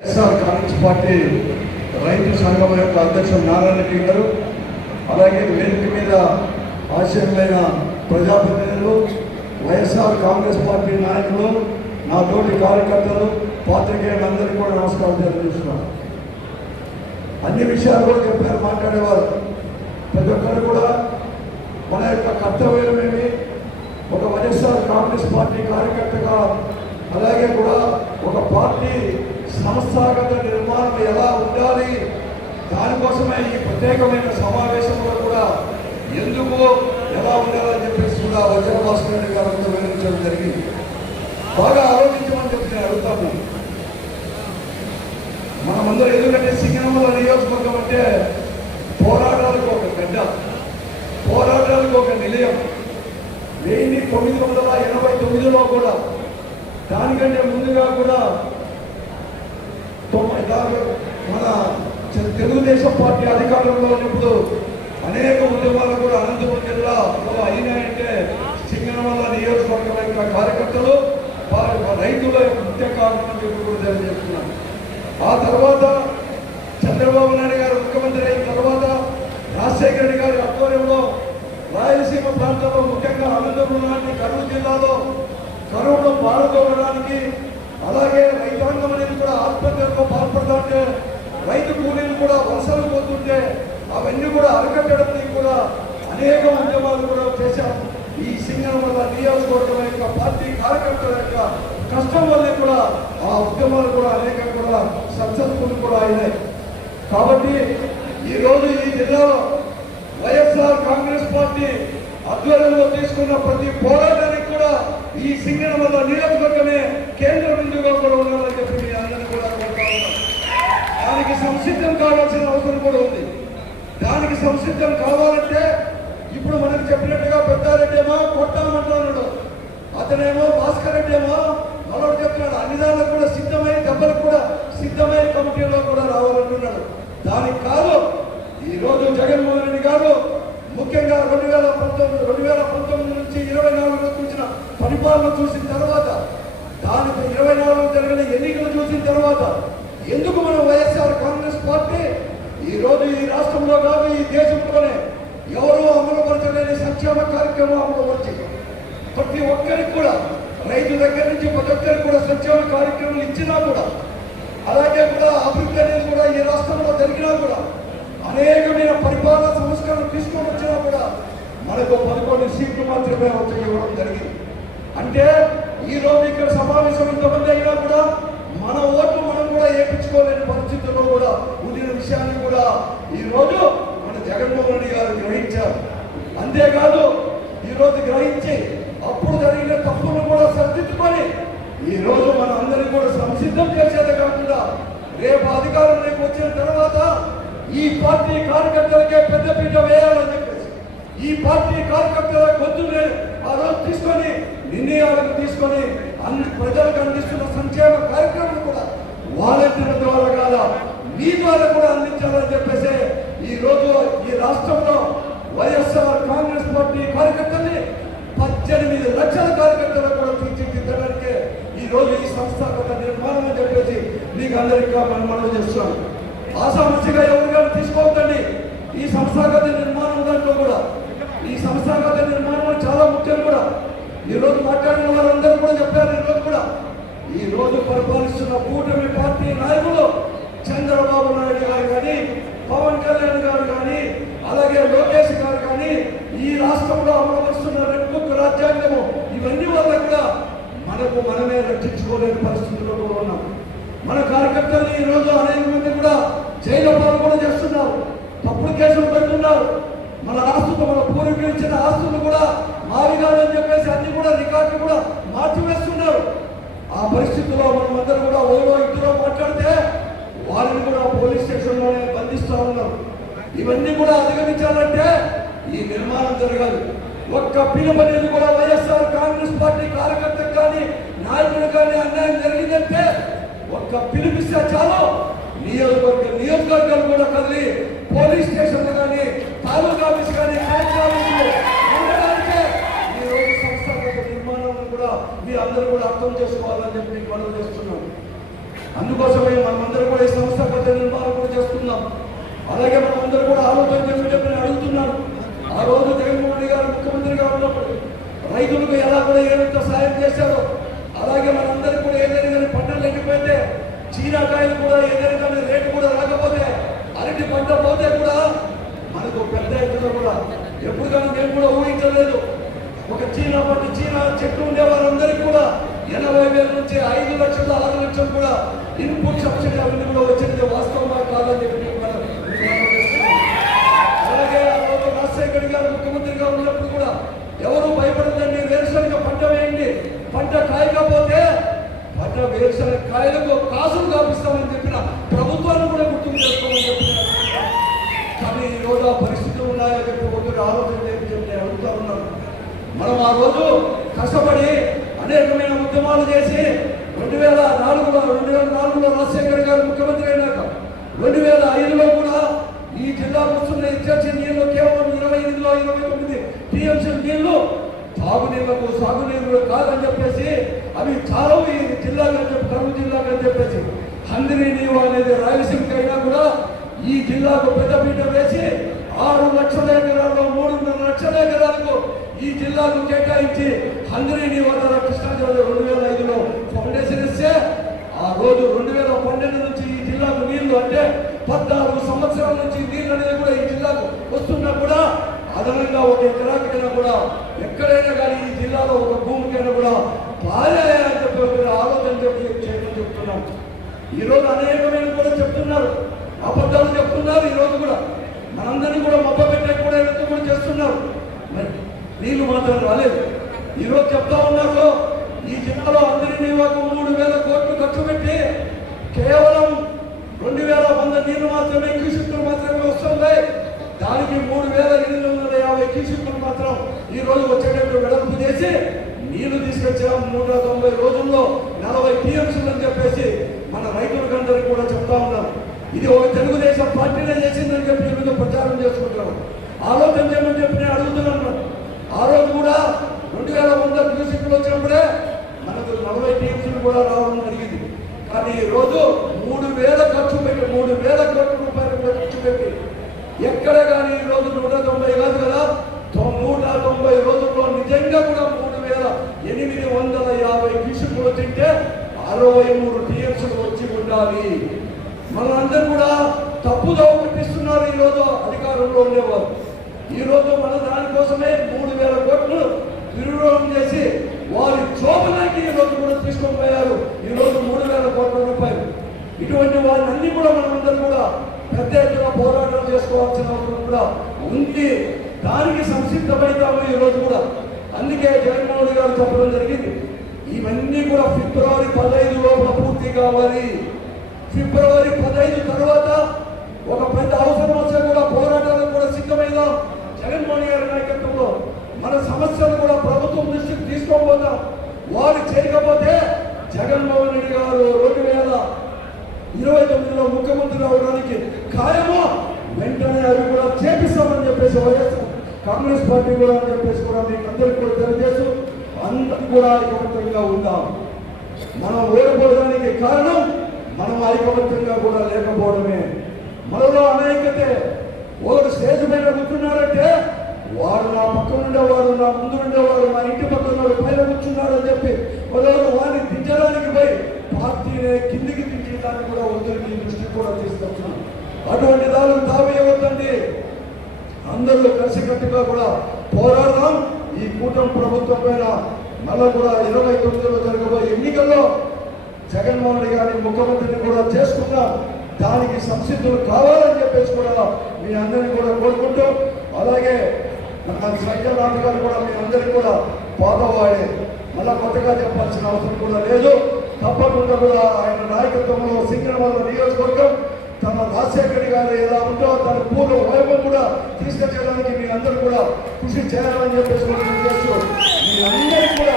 YSR Congress party రైతు సంఘం యొక్క అధ్యక్షుడు నారాయణరెడ్డి గారు అలాగే వేదిక మీద ఆశయమైన ప్రజాప్రతినిధులు వైఎస్ఆర్ కాంగ్రెస్ పార్టీ నాయకులు నా తోటి కార్యకర్తలు పాత్రికేయులందరికీ కూడా నమస్కారం తెలియజేస్తున్నాను. అన్ని విషయాలు కూడా చెప్పారు మాట్లాడేవారు. ప్రతి ఒక్కరు కూడా మన యొక్క కర్తవ్యం ఏమి? ఒక వైఎస్ఆర్ కాంగ్రెస్ పార్టీ కార్యకర్తగా అలాగే కూడా ఒక పార్టీ సంస్థాగత నిర్మాణం ఎలా ఉండాలి? దానికోసమే ఈ ప్రత్యేకమైన సమావేశంలో కూడా ఎందుకు ఎలా ఉండాలని చెప్పేసి కూడా వజ్రభాస్కర్ రెడ్డి గారు వివరించడం జరిగింది. బాగా ఆలోచించమని చెప్పి నేను అడుగుతాము మనమందరం ఎందుకంటే సింగనమల నియోజకవర్గం అంటే పోరాటాలకు ఒక గడ్డ పోరాటాలకు ఒక నిలయం. వెయ్యి తొమ్మిది వందల ఎనభై తొమ్మిదిలో కూడా దానికంటే ముందుగా కూడా అలాగే మన తెలుగుదేశం పార్టీ అధికారంలో ఉన్నప్పుడు అనేక ఉద్యమాలు కూడా అనంతపురం జిల్లా అయినాయంటే సింగనమల్ల నియోజకవర్గం యొక్క కార్యకర్తలు వారి రైతుల ముఖ్య కారణం చెప్పి కూడా ఆ తర్వాత చంద్రబాబు నాయుడు గారు ముఖ్యమంత్రి అయిన తర్వాత రాజశేఖర రెడ్డి గారి ఆధ్వర్యంలో రాయలసీమ ప్రాంతంలో ముఖ్యంగా అనంతపురం లాంటి కరూరు జిల్లాలో కరువును పాల్గొనడానికి అలాగే రైతాంగం అనేది కూడా ఆత్మహత్యలకు పాల్పడుతుంటే రైతు కూలీలు కూడా వలసలు పోతుంటే అవన్నీ కూడా అరికట్టడానికి కూడా అనేక ఉద్యమాలు కూడా చేశాం ఈ సింగం వల్ల నియోజకవర్గం యొక్క పార్టీ కార్యకర్తల యొక్క కష్టం వల్ల కూడా ఆ ఉద్యమాలు కూడా అనేక కూడా సక్సెస్ఫుల్ కూడా అయినాయి. కాబట్టి ఈ రోజు ఈ జిల్లాలో వైఎస్ఆర్ కాంగ్రెస్ పార్టీ ఆధ్వర్యంలో తీసుకున్న ప్రతి పోరాటానికి కూడా ఈ సింగన వల్ల నియోజకవర్గమే కేంద్ర బిందువుగా కూడా ఉండాలని చెప్పి మీ అందరినీ కూడా కోరుతా దానికి సంసిద్ధం కావాల్సిన అవసరం కూడా ఉంది. దానికి సంసిద్ధం కావాలంటే ఇప్పుడు మనకు చెప్పినట్టుగా పెద్దారెడ్డేమో కొట్టామంటున్నాడు అతనేమో భాస్కర్ రెడ్డి ఏమో మరొకటి చెప్తున్నాడు అన్ని దానికి కూడా సిద్ధమై దెబ్బలకు కూడా సిద్ధమై కమిటీలో కూడా రావాలంటున్నాడు. దానికి కాదు ఈ రోజు జగన్మోహన్ రెడ్డి గారు ముఖ్యంగా రెండు వేల పంతొమ్మిది రెండు వేల పంతొమ్మిది నుంచి ఇరవై నాలుగు చూసిన పరిపాలన చూసిన తర్వాత దానికి ఇరవై నాలుగు జరిగిన ఎన్నికలు చూసిన తర్వాత ఎందుకు మనం వైఎస్ఆర్ కాంగ్రెస్ పార్టీ ఈరోజు ఈ రాష్ట్రంలో కాదు ఈ దేశంలోనే ఎవరూ అమలుపరచలేని సంక్షేమ కార్యక్రమం అమలుపరిచింది ప్రతి ఒక్కరికి కూడా రైతు దగ్గర నుంచి ప్రతి ఒక్కరికి కూడా సంక్షేమ కార్యక్రమాలు ఇచ్చినా కూడా అలాగే కూడా అభివృద్ధి అనేది కూడా ఈ రాష్ట్రంలో జరిగినా కూడా అనేకమైన పరిపాలన సంస్కరణ తీసుకొని వచ్చినా కూడా మనకు పదకొండు సీట్లు మాత్రమే వచ్చి ఇవ్వడం జరిగింది. అంటే ఈ రోజు ఇక్కడ సమావేశం ఇంతమంది అయినా కూడా మన ఓట్లు మనం కూడా ఏపించుకోలేని పరిస్థితుల్లో కూడా ఉండిన విషయాన్ని కూడా ఈరోజు మన జగన్మోహన్ రెడ్డి గారు గ్రహించారు. అంతేకాదు ఈరోజు గ్రహించి అప్పుడు జరిగిన తప్పులను కూడా సర్దిద్దుకొని ఈ రోజు మన అందరినీ కూడా సంసిద్ధం చేసేది కాకుండా రేపు అధికారంలోకి వచ్చిన తర్వాత ఈ పార్టీ కార్యకర్తలకే పెద్దపీట వేయాలని చెప్పేసి ఈ పార్టీ కార్యకర్తల గొంతుని ఆ రోజు తీసుకొని నిర్ణయాలకు తీసుకొని అన్ని ప్రజలకు అందిస్తున్న సంక్షేమ కార్యక్రమాలు కూడా వాలంటీర్ల ద్వారా కాదా మీ ద్వారా కూడా అందించాలని చెప్పేసి ఈ రోజు ఈ రాష్ట్రంలో వైఎస్ఆర్ కాంగ్రెస్ పార్టీ కార్యకర్తల్ని పద్దెనిమిది లక్షల కార్యకర్తలకు కూడా తీర్చిదిద్దడానికి ఈ రోజు ఈ సంస్థాగత నిర్మాణం అని చెప్పేసి మీకు అందరికీ మనం మనం చేస్తున్నాం ఆశాముచిగా సమస్యగా ఎవరు కానీ తీసుకోవద్దండి. ఈ సంస్థాగత నిర్మాణం దాంట్లో కూడా. ఈ సంస్థాగత నిర్మాణం చాలా ముఖ్యం కూడా. ఈరోజు మాట్లాడిన వారందరూ కూడా చెప్పారు ఈరోజు కూడా. ఈ రోజు పరిపాలిస్తున్న కూటమి పార్టీ నాయకులు చంద్రబాబు నాయుడు గారు కానీ పవన్ కళ్యాణ్ గారు కానీ అలాగే లోకేష్ గారు కానీ ఈ రాష్ట్రంలో అమలుపరుస్తున్న రెడ్ బుక్ రాజ్యాంగము ఇవన్నీ వల్ల కూడా మనకు మనమే రక్షించుకోలేని పరిస్థితుల్లో కూడా ఉన్నాం. మన కార్యకర్తలు ఈ రోజు అనేక మంది కూడా జైల్లో పాలు కూడా చేస్తున్నారు. తప్పుడు కేసులు పెడుతున్నారు. మన ఆస్తులు మన పూర్వీకులు ఇచ్చిన ఆస్తులు కూడా మారిగాలని చెప్పేసి అన్ని కూడా రికార్డులు కూడా మార్చివేస్తున్నారు. ఆ పరిస్థితుల్లో మనం అందరం కూడా ఓరో ఇద్దరు మాట్లాడితే వారిని కూడా పోలీస్ స్టేషన్లోనే బంధిస్తూ ఉన్నారు ఇవన్నీ కూడా అధిగమించాలంటే ఈ నిర్మాణం జరగాలి. ఒక్క పిలుపనేది కూడా వైఎస్ఆర్ కాంగ్రెస్ పార్టీ కార్యకర్తకు కానీ నాయకుడు కానీ అన్యాయం జరిగిందంటే ఒక్క పిలిపిస్తే చాలు. నియోజకవర్గ నియోజకవర్గాలు కూడా కదిలి పోలీస్ స్టేషన్లు కానీ తాలూకా ఆఫీస్ కానీ కలెక్టర్ ఆఫీసులు ఉండడానికే ఈ రోజు సంస్థాగత నిర్మాణం కూడా మీ అందరూ కూడా అర్థం చేసుకోవాలని చెప్పి మీకు మనం చేస్తున్నాం. అందుకోసమే మనమందరం సంస్థాగత నిర్మాణం కూడా చేస్తున్నాం. అలాగే మనమందరూ కూడా ఆలోచన చెప్పి చెప్పి నేను అడుగుతున్నాను ఆ రోజు జగన్మోహన్ రెడ్డి గారు ముఖ్యమంత్రిగా ఉన్నప్పుడు రైతులకు ఎలా కూడా ఏమంత సాయం చేశారో అలాగే మనందరికీ కూడా ఏదైనా కానీ పంటలు లేకపోతే చీరకాయలు కూడా ఏదైనా రేటు కూడా రాకపోతే అరటి పంట పోతే కూడా మనకు పెద్ద ఎత్తున కూడా ఎప్పుడు కానీ నేను కూడా ఊహించలేదు. ఒక చీనా పంట చీనా చెట్టు ఉండే వారందరికీ కూడా ఎనభై వేల నుంచి ఐదు లక్షలు ఆరు లక్షలు కూడా ఇన్పుట్ సబ్సిడీ అవన్నీ కూడా వచ్చింది వాస్తవమా కాదని చెప్పి నేను కూడా విశ్వాసం చేస్తున్నాను. అలాగే ఆ రోజు రాజశేఖర్ గారు ముఖ్యమంత్రిగా ఉన్నప్పుడు కూడా ఎవరు భయపడదండి వేరుశనగ పంట వేయండి పంట కాయకపోతే పంట కాయలకు కాసులు కాపిస్తామని చెప్పిన ప్రభుత్వాన్ని కూడా గుర్తు చేస్తామని చెప్పిన కానీ ఈరోజు ఆ పరిస్థితులు ఉన్నాయో చెప్పి ఒకరు ఆలోచన చేసి చెప్పి నేను అడుగుతా ఉన్నాను మనం ఆ రోజు కష్టపడి అనేకమైన ఉద్యమాలు చేసి రెండు వేల నాలుగులో రెండు వేల నాలుగులో రాజశేఖర్ గారు ముఖ్యమంత్రి అయినాక రెండు వేల ఐదులో కూడా ఈ జిల్లాకు వస్తున్న ఇచ్చాల్సిన నీళ్ళు కేవలం ఇరవై ఎనిమిదిలో ఇరవై తొమ్మిది టీఎంసీ నీళ్ళు తాగునీళ్ళకు సాగునీళ్ళు కాదని చెప్పేసి అవి చాలా ఈ జిల్లాగా చెప్పి కరువు జిల్లాగా చెప్పేసి హందిరి నీవు అనేది రాయలసీమకి అయినా కూడా ఈ జిల్లాకు పెద్దపీట వేసి ఆరు లక్షల ఎకరాల్లో మూడున్నర లక్షల ఎకరాలకు ఈ జిల్లాకు కేటాయించి హంగరీ నివారణ కృష్ణా జిల్లా రెండు వేల ఐదులో ఫౌండేషన్ ఇస్తే ఆ రోజు రెండు వేల పన్నెండు నుంచి ఈ జిల్లాకు నీళ్ళు అంటే పద్నాలుగు సంవత్సరాల నుంచి నీళ్ళు అనేది కూడా ఈ జిల్లాకు వస్తున్నా కూడా అదనంగా ఒక ఎకరాకైనా కూడా ఎక్కడైనా కానీ ఈ జిల్లాలో ఒక భూమికైనా కూడా పారాయని చెప్పి ఒక ఆలోచన చెప్పి చేయడం చెప్తున్నాం ఈ రోజు అనేకమైన కూడా చెప్తున్నారు. అబద్ధాలు చెప్తున్నారు ఈ రోజు కూడా. మనందరినీ కూడా మబ్బ పెట్టే కూడా ఎందుకు కూడా చేస్తున్నారు. మరి నీళ్ళు మాత్రం రాలేదు. ఈ రోజు చెప్తా ఉన్నారు ఈ జిల్లాలో అందరినీ ఒక మూడు వేల కోట్లు ఖర్చు పెట్టి కేవలం రెండు వేల వంద నీళ్ళు మాత్రమే క్యూసిక్లు మాత్రమే వస్తున్నాయి దానికి మూడు వేల ఎనిమిది వందల యాభై క్యూసిక్లు మాత్రం ఈ రోజు వచ్చేటట్టు వెడల్పు చేసి నీళ్ళు తీసుకొచ్చాం. నూట తొంభై రోజుల్లో నలభై టీఎంసీలు అని చెప్పేసి మన రైతులకందరికీ కూడా చెప్తా ఉన్నాం. ఇది ఒక తెలుగుదేశం పార్టీనే చేసిందని చెప్పి ఈరోజు ప్రచారం చేసుకుంటున్నాం. ఆలోచన చేయమని చెప్పి నేను అడుగుతున్నాను ఆ రోజు కూడా రెండు వేల వంద క్యూసిక్లు వచ్చినప్పుడే మనకు నలభై టీఎంసీలు కూడా రావడం జరిగింది. కానీ ఈ రోజు మూడు వేల ఖర్చు పెట్టి మూడు వేల ఖర్చు రూపాయలు కూడా ఖర్చు పెట్టి ఎక్కడ నూట తొంభై కాదు? కదా నూట తొంభై రోజుల్లో నిజంగా కూడా మూడు వేల ఎనిమిది వందల యాభై క్యూసిక్లు తింటే అరవై మూడు టీఎంసీలు వచ్చి ఉండాలి. మనందరూ కూడా తప్పుదోవ పట్టిస్తున్నారు ఈ రోజు అధికారంలో ఉండేవారు. ఈ రోజు మన దానికోసమే మూడు వేల కోట్లు దుర్వినియోగం చేసి వారి జోబులకి ఈ కూడా తీసుకొని పోయారు. ఈ రోజు మూడు వేల కోట్ల రూపాయలు. ఇటువంటి వారిని కూడా మనందరూ కూడా పెద్ద ఎత్తున పోరాటం చేసుకోవాల్సిన అవసరం కూడా ఉంది. దానికి సంసిద్ధమైతాము ఈరోజు కూడా. అందుకే జగన్మోహన్ రెడ్డి గారు చెప్పడం జరిగింది. ఇవన్నీ కూడా ఫిబ్రవరి పదహైదు లోపల పూర్తి కావాలి. ఫిబ్రవరి పదహైదు తర్వాత ఒక పెద్ద అవసరం వస్తే కూడా పోరాటాలకు కూడా సిద్ధమైందాం. జగన్మోహన్ గారి నాయకత్వంలో మన సమస్యలు కూడా ప్రభుత్వం దృష్టికి తీసుకోబోతాం వారు చేయకపోతే జగన్మోహన్ రెడ్డి గారు రెండు వేల ఇరవై తొమ్మిదిలో ముఖ్యమంత్రి అవడానికి ఖాయమో? కాంగ్రెస్ పార్టీ కూడా అని చెప్పేసి కూడా మీకు అందరికీ కూడా తెలియజేస్తూ అందరూ కూడా ఐకమత్యంగా ఉందాం. మనం ఓడిపోవడానికి కారణం మనం ఐకమత్యంగా కూడా లేకపోవడమే. మనలో అనేకతే ఒకరు స్టేజ్ పైన కూర్చున్నారంటే వారు నా పక్కన ఉండేవారు నా ముందు ఉండేవారు నా ఇంటి పక్కన పైన కూర్చున్నారు అని చెప్పి వాళ్ళు వారిని దించడానికి పోయి పార్టీని కిందికి దించడానికి కూడా వద్దుకి దృష్టి కూడా తీసుకొచ్చాను అటువంటి దాని తావేయవద్దండి అందరూ కలిసికట్టుగా కూడా పోరాడదాం. ఈ కూటమి ప్రభుత్వం పైన మళ్ళా కూడా ఇరవై తొమ్మిదిలో జరగబోయే ఎన్నికల్లో జగన్మోహన్ రెడ్డి గారిని ముఖ్యమంత్రిని కూడా చేసుకున్నాం దానికి సంసిద్ధులు కావాలని చెప్పేసి కూడా మీ అందరినీ కూడా కోరుకుంటూ అలాగే మన సైకిల్ గారు కూడా మీ అందరికీ కూడా పాదవాడే మళ్ళా కొత్తగా చెప్పాల్సిన అవసరం కూడా లేదు. తప్పకుండా కూడా ఆయన నాయకత్వంలో సింగరమల్ల నియోజకవర్గం తమ రాజశేఖర్ గారు ఎలా ఉంటో తన పూర్వ వైభవం కూడా తీసుకొచ్చడానికి మీ అందరూ కూడా కృషి చేయాలని చెప్పేసి కూడా మీ అందరికీ కూడా